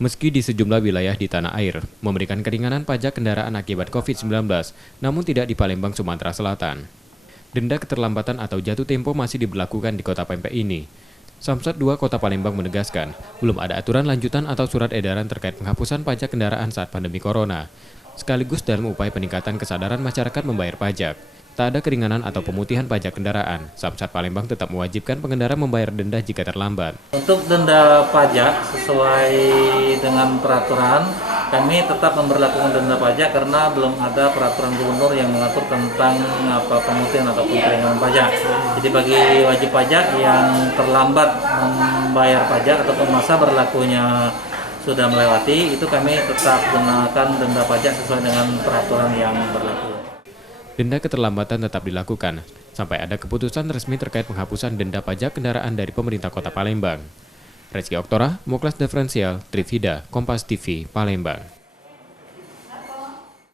Meski di sejumlah wilayah di tanah air memberikan keringanan pajak kendaraan akibat COVID-19, namun tidak di Palembang, Sumatera Selatan. Denda keterlambatan atau jatuh tempo masih diberlakukan di kota Pempek ini. Samsat 2 Kota Palembang menegaskan, belum ada aturan lanjutan atau surat edaran terkait penghapusan pajak kendaraan saat pandemi corona, sekaligus dalam upaya peningkatan kesadaran masyarakat membayar pajak. Tak ada keringanan atau pemutihan pajak kendaraan. Samsat Palembang tetap mewajibkan pengendara membayar denda jika terlambat. Untuk denda pajak sesuai dengan peraturan, kami tetap memberlakukan denda pajak karena belum ada peraturan gubernur yang mengatur tentang pemutihan ataupun keringanan pajak. Jadi bagi wajib pajak yang terlambat membayar pajak ataupun masa berlakunya sudah melewati, itu kami tetap kenakan denda pajak sesuai dengan peraturan yang berlaku. Denda keterlambatan tetap dilakukan sampai ada keputusan resmi terkait penghapusan denda pajak kendaraan dari pemerintah Kota Palembang. Reski Oktora, Muklas Diferensial, Trivida, Kompas TV, Palembang.